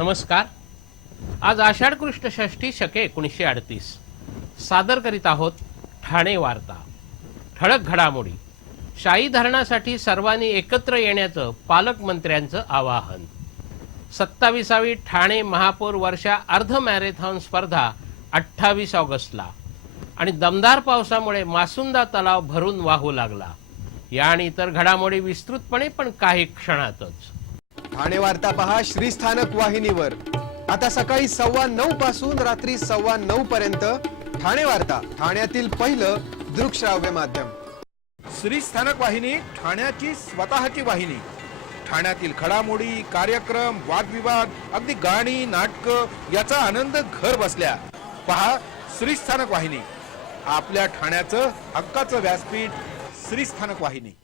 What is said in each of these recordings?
नमस्कार। आज आषाढ कृष्ण षष्ठी शके 1938 सादर करीत आहोत ठाणे वार्ता। ठळक घडामोडी। शाही धरणासाठी सर्वांनी एकत्र येण्याचं पालकमंत्र्यांचं आवाहन। 27वी ठाणे महापौर वर्षा अर्ध मॅरेथॉन स्पर्धा 28 ऑगस्टला आणि दमदार पावसामुळे मासुंदा तलाव भरून वाहू लागला। या आणि इतर घडामोडी विस्तृतपणे पण काही क्षणातच। ठाणे वार्ता पहा श्रीस्थानक वाहिनीवर। आता सकाळी 9:15 पासून रात्री 9:15 पर्यंत ठाणे वार्ता, ठाण्यातील पहिलं दृकश्राव्य माध्यम। श्रीस्थानक वाहिनी, ठाण्याची स्वतःची वाहिनी। ठाण्यातील घडामोडी, कार्यक्रम, वादविवाद, अगदी गाणी, नाटक याचा आनंद घर बसल्या पहा श्रीस्थानक वाहिनी। आपल्या ठाण्याचं हक्काचं व्यासपीठ श्रीस्थानक वाहिनी।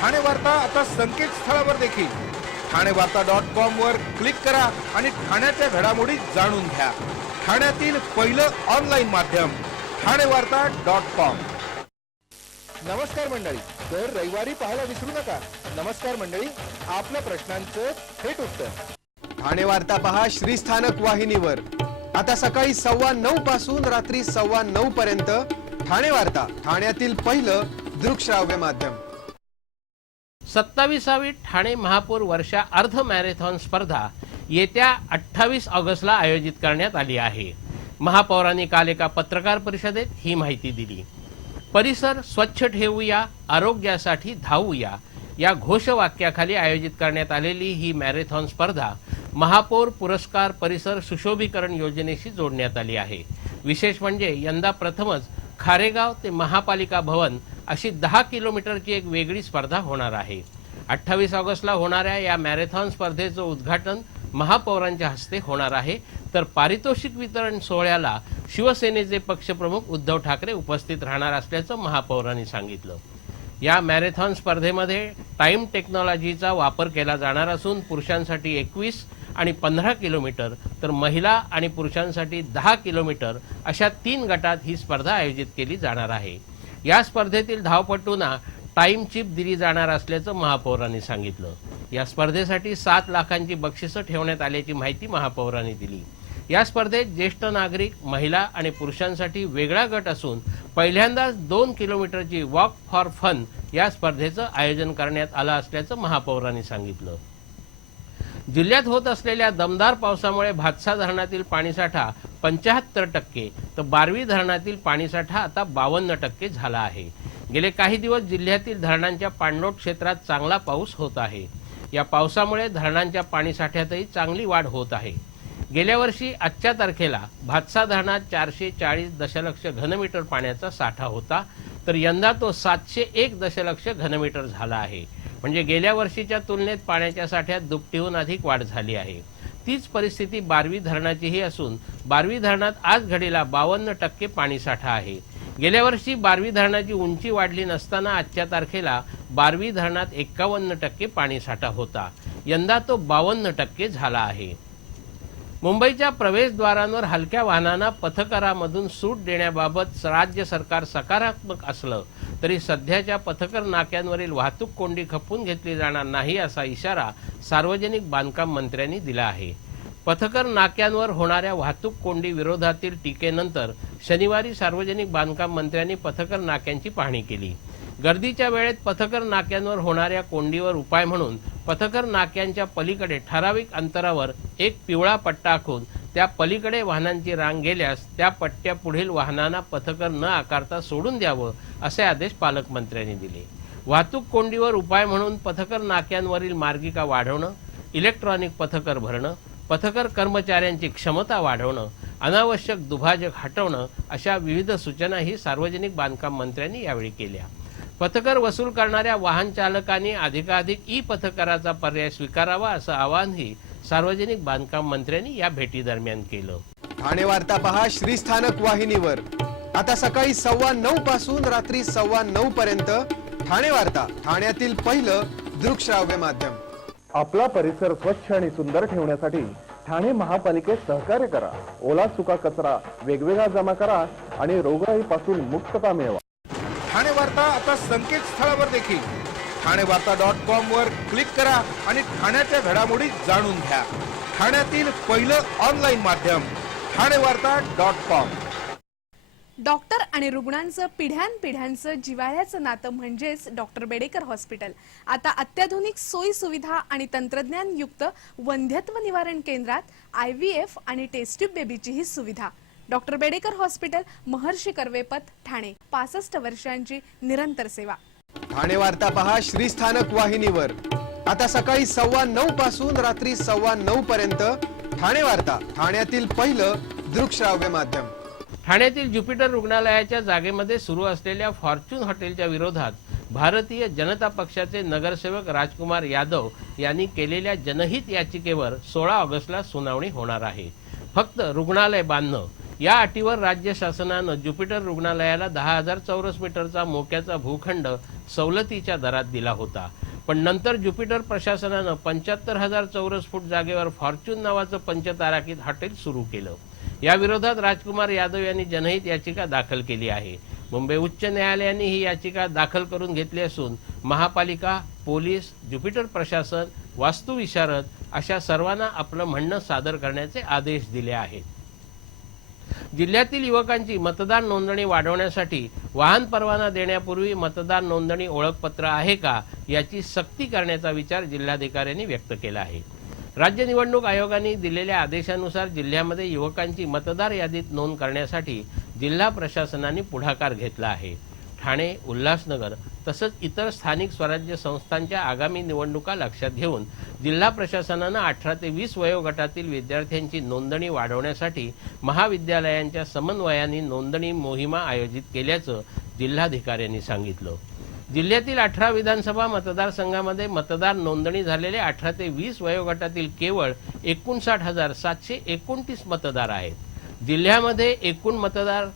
ठाणे वार्ता आता संकेतस्थळावर देखील ठाणेवार्ता.com वर क्लिक करा आणि ठाण्याच्या घडामोडी जाणून घ्या। ठाण्यातील पहिलं ऑनलाईन माध्यम ठाणेवार्ता.com। नमस्कार मंडळी, दर रविवारी पाहायला विसरू नका। नमस्कार मंडळी, आपल्या प्रश्नांचं थेट उत्तर। ठाणे वार्ता पहा श्रीस्थानक वाहिनीवर। आता सकाळी 9:15 पासून रात्री 9:15 पर्यंत ठाणे वार्ता, ठाण्यातील पहिलं दृकश्राव्य माध्यम। 27वी ठाणे महापौर वर्षा अर्ध मॅरेथॉन स्पर्धा येत्या 28 ऑगस्टला आयोजित करण्यात आली आहे। महापौरांनी काल एका पत्रकार परिषदेत ही माहिती दिली। परिसर स्वच्छ ठेवूया, आरोग्यासाठी धावूया या घोषवाक्याखाली आयोजित करण्यात आलेली ही मॅरेथॉन स्पर्धा महापौर पुरस्कार परिसर सुशोभीकरण योजनेशी जोडण्यात आली आहे। विशेष म्हणजे यंदा प्रथमच खारेगाव ते महापालिका भवन अशी 10 किलोमीटरची एक वेगळी स्पर्धा होणार आहे। 28 ऑगस्टला होणाऱ्या या मॅरेथॉन स्पर्धेचं उद्घाटन महापौरांच्या हस्ते होणार आहे, तर पारितोषिक वितरण सोहळ्याला शिवसेनेचे पक्षप्रमुख उद्धव ठाकरे उपस्थित राहणार असल्याचं महापौरांनी सांगितलं। या मॅरेथॉन स्पर्धेमध्ये टाइम टेक्नॉलॉजीचा वापर केला जाणार असून पुरुषांसाठी 21 आणि 15 किलोमीटर तर महिला आणि पुरुषांसाठी 10 किलोमीटर अशा 3 गटात ही स्पर्धा आयोजित केली जाणार आहे। या स्पर्धेतील धावपटूंना टाइम चिप दिली जाणार असल्याचं महापौरांनी सांगितलं। या स्पर्धेसाठी 7 लाखांची बक्षिसं ठेवण्यात आल्याची माहिती महापौरांनी दिली। या स्पर्धेत ज्येष्ठ नागरिक, महिला आणि पुरुषांसाठी वेगळा गट असून पहिल्यांदाच 2 किलोमीटरची वॉक फॉर फन या स्पर्धेचं आयोजन करण्यात आलं असल्याचं महापौरांनी सांगितलं। जिल्ह्यात होत असलेल्या दमदार पावसामुळे भातसा धरणातील पाणीसाठा 75% तर बारवी धरणातील पाणीसाठा आता 52% झाला आहे। गेले काही दिवस जिल्ह्यातील धरणांच्या पाणलोट क्षेत्रात चांगला पाऊस होत आहे। या पावसामुळे धरणांच्या पाणीसाठ्यातही चांगली वाढ होत आहे। गेल्या वर्षी आजच्या तारखेला भातसा धरणात 440 दशलक्ष घनमीटर पाण्याचा साठा होता, तर यंदा तो 701 दशलक्ष घनमीटर झाला आहे। म्हणजे गेल्या वर्षीच्या तुलनेत पाण्याच्या साठ्यात दुपटीहून अधिक वाढ झाली आहे। तीच परिस्थिती बारवी धरणाचीही असून बारवी धरणात आज घडीला 52% पाणीसाठा आहे। गेल्या वर्षी बारवी धरणाची उंची वाढली नसताना आजच्या तारखेला बारवी धरणात 51% पाणीसाठा होता, यंदा तो 52% झाला आहे। मुंबईच्या प्रवेशद्वारांवर हलक्या वाहनांना पथकरामधून सूट देण्याबाबत राज्य सरकार सकारात्मक असलं तरी सध्याच्या पथकर नाक्यांवरील वाहतूक कोंडी खपवून घेतली जाणार नाही असा इशारा सार्वजनिक बांधकाम मंत्र्यांनी दिला आहे। पथकर नाक्यांवर होणाऱ्या वाहतूक कोंडी विरोधातील टीकेनंतर शनिवारी सार्वजनिक बांधकाम मंत्र्यांनी पथकर नाक्यांची पाहणी केली। गर्दीच्या वेळेत पथकर नाक्यांवर होणाऱ्या कोंडीवर उपाय म्हणून पथकर नाक्यांच्या पलीकडे ठराविक अंतरावर एक पिवळा पट्टा आखून त्या पलीकडे वाहनांची रांग गेल्यास त्या पट्ट्या पुढील वाहनांना पथकर न आकारता सोडून द्यावं असे आदेश पालकमंत्र्यांनी दिले। वाहतूक कोंडीवर उपाय म्हणून पथकर नाक्यांवरील मार्गिका वाढवणं, इलेक्ट्रॉनिक पथकर भरणं, पथकर कर्मचाऱ्यांची क्षमता वाढवणं, अनावश्यक दुभाजक हटवणं अशा विविध सूचनाही सार्वजनिक बांधकाम मंत्र्यांनी यावेळी केल्या। पथकर वसूल करणाऱ्या वाहन चालकांनी अधिकाधिक ई पथकराचा पर्याय स्वीकारावा असं आवाहनही सार्वजनिक बांधकाम मंत्र्यांनी या भेटीदरम्यान केलं। ठाणे वार्ता पहा श्रीस्थानक वाहिनीवर। आता सकाळी 9:15 पासून रात्री 9:15 पर्यंत ठाणे वार्ता, ठाण्यातील पहिलं दृकश्राव्य माध्यम। आपला परिसर स्वच्छ आणि सुंदर ठेवण्यासाठी ठाणे महापालिकेत सहकार्य करा। ओला सुका कचरा वेगवेगळा जमा करा आणि रोगराईपासून मुक्तता मिळवा। ठाणे वार्ता आता संकेतस्थळावर देखील ठाणेवार्ता.com वर क्लिक करा आणि ठाण्याच्या घडामोडी जाणून घ्या. ठाण्यातील पहिलं ऑनलाईन माध्यम ठाणेवार्ता.com. डॉक्टर आणि रुग्णांचं पिढ्यानपिढ्यांचं जिव्हाळ्याचं नातं म्हणजेच डॉक्टर बेडेकर हॉस्पिटल. आता अत्याधुनिक सोयी सुविधा आणि तंत्रज्ञान युक्त वंध्यत्व निवारण केंद्रात IVF आणि टेस्ट ट्यूब बेबीची ही सुविधा. डॉक्टर बेडेकर हॉस्पिटल, महर्षी कर्वे पथ, ठाणे. 65 वर्षांची निरंतर सेवा. ठाणे वार्ता पहा श्रीस्थानक वाहिनीवर आता सकाळी 9:15 पासून रात्री 9:15 पर्यंत. ठाणे वार्ता, ठाण्यातील पहिलं दृकश्राव्य माध्यम. ठाण्यातील ज्युपिटर रुग्णालयाच्या जागेमध्ये सुरू असलेल्या फॉर्च्यून हॉटेलच्या विरोधात भारतीय जनता पक्षाचे नगरसेवक राजकुमार यादव यांनी केलेल्या जनहित याचिकेवर 16 ऑगस्टला सुनावणी होणार आहे. फक्त रुग्णालय बांधणं या अटीवर राज्य शासनानं ज्युपिटर रुग्णालयाला 10,000 चौरस मीटरचा मोक्याचा भूखंड सवलतीच्या दरात दिला होता. पण नंतर ज्युपिटर प्रशासनानं 75,000 चौरस फूट जागेवर फॉर्च्यून नावाचं पंचताराकीत हॉटेल सुरू केलं. या विरोधात राजकुमार यादव यांनी जनहित याचिका दाखल केली आहे. मुंबई उच्च न्यायालयाने ही याचिका दाखल करून घेतली असून महापालिका, पोलीस, ज्युपिटर प्रशासन, वास्तुविशारद अशा सर्वांना आपलं म्हणणं सादर करण्याचे आदेश दिले आहेत. जिल्ह्यातील युवकांची मतदार नोंदणी वाढवण्यासाठी वाहन परवाना देण्यापूर्वी मतदार नोंदणी ओळखपत्र आहे का याची सक्ती करण्याचा विचार जिल्हाधिकाऱ्यांनी व्यक्त केला आहे. राज्य निवडणूक आयोगाने दिलेल्या आदेशानुसार जिल्ह्यामध्ये युवकांची मतदार यादीत नोंद करण्यासाठी जिल्हा प्रशासनाने पुढाकार घेतला आहे. ठाणे, उल्हासनगर तसंच इतर स्थानिक स्वराज्य संस्थांच्या आगामी निवडणुका लक्षात घेऊन जिल्हा प्रशासनानं 18 ते 20 वयोगटातील विद्यार्थ्यांची नोंदणी वाढवण्यासाठी महाविद्यालयांच्या समन्वयाने नोंदणी मोहिमा आयोजित केल्याचं जिल्हाधिकाऱ्यांनी सांगितलं. जिल्ह्यातील 18 विधानसभा मतदारसंघामध्ये मतदार नोंदणी झालेले 18 ते 20 वयोगटातील केवळ 59,729 मतदार आहेत. जिल्ह्यामध्ये एकूण मतदार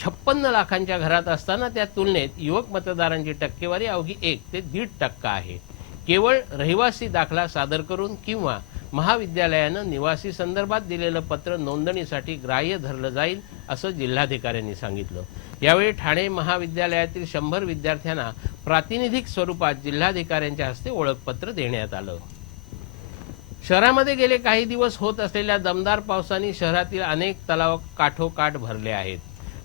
56 लाखांच्या घरात असताना त्या तुलनेत युवक मतदारांची टक्केवारी अवघी 1 ते 1.5% आहे. केवळ रहिवासी दाखला सादर करून किंवा महाविद्यालयानं निवासी संदर्भात दिलेलं पत्र नोंदणीसाठी ग्राह्य धरलं जाईल असं जिल्हाधिकाऱ्यांनी सांगितलं. यावेळी ठाणे महाविद्यालयातील 100 विद्यार्थ्यांना प्रातिनिधिक स्वरूपात जिल्हाधिकाऱ्यांच्या हस्ते ओळखपत्र देण्यात आलं. शहरामध्ये गेले काही दिवस होत असलेल्या दमदार पावसाने शहरातील अनेक तलाव काठोकाठ भरले आहेत.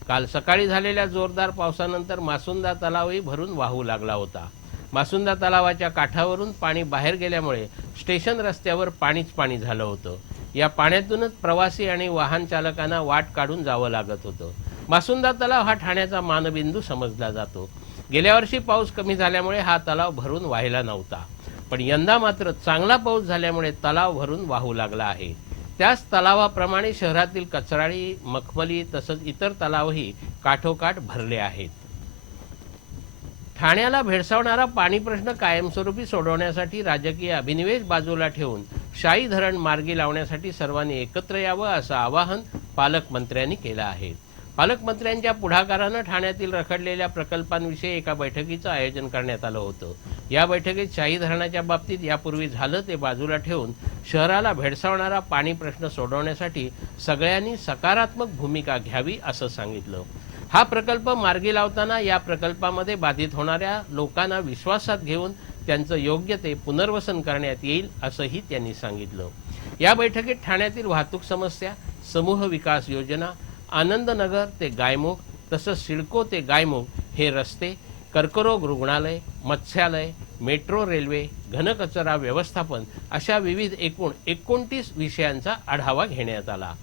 काल सकाळी झालेल्या जोरदार पावसानंतर मासुंदा तलावही भरून वाहू लागला होता. मासुंदा तलावाच्या काठावरून पाणी बाहेर गेल्यामुळे स्टेशन रस्त्यावर पाणीच पाणी झालं होतं. या पाण्यातूनच प्रवासी आणि वाहन चालकांना वाट काढून जावं लागत होतं. मासुंदा तलाव हा ठाण्याचा मानबिंदू समजला जातो. गेल्या वर्षी पाऊस कमी झाल्यामुळे हा तलाव भरून वाहिला नव्हता. पण यंदा मात्र चांगला पाऊस झाल्यामुळे तलाव भरून वाहू लागला आहे. त्याच तलावाप्रमाणे शहरातील कचराळी, मखमली तसंच इतर तलावही काठोकाठ भरले आहेत. ठाण्याला भेडसावणारा पाणी प्रश्न कायमस्वरूपी सोडवण्यासाठी राजकीय अभिनिवेश बाजूला ठेवून शाई धरण मार्गी लावण्यासाठी सर्वांनी एकत्र यावं असं आवाहन पालकमंत्र्यांनी केलं आहे. पालकमंत्र्यांच्या पुढाकारानं ठाण्यातील रखडलेल्या प्रकल्पांविषयी एका बैठकीचं आयोजन करण्यात आलं होतं. या बैठकीत शाई धरणाच्या बाबतीत यापूर्वी झालं ते बाजूला ठेवून शहराला भेडसावणारा पाणी प्रश्न सोडवण्यासाठी सगळ्यांनी सकारात्मक भूमिका घ्यावी असं सांगितलं. हा प्रकल्प मार्गी लावताना या प्रकल्पामध्ये बाधित होणाऱ्या लोकांना विश्वासात घेऊन त्यांचं योग्य ते पुनर्वसन करण्यात येईल असंही त्यांनी सांगितलं. या बैठकीत ठाण्यातील वाहतूक समस्या, समूह विकास योजना, आनंदनगर ते गायमुख तसंच सिडको ते गायमुख हे रस्ते, कर्करोग रुग्णालय, मत्स्यालय, मेट्रो रेल्वे, घनकचरा व्यवस्थापन अशा विविध एकूण 29 विषयांचा आढावा घेण्यात आला.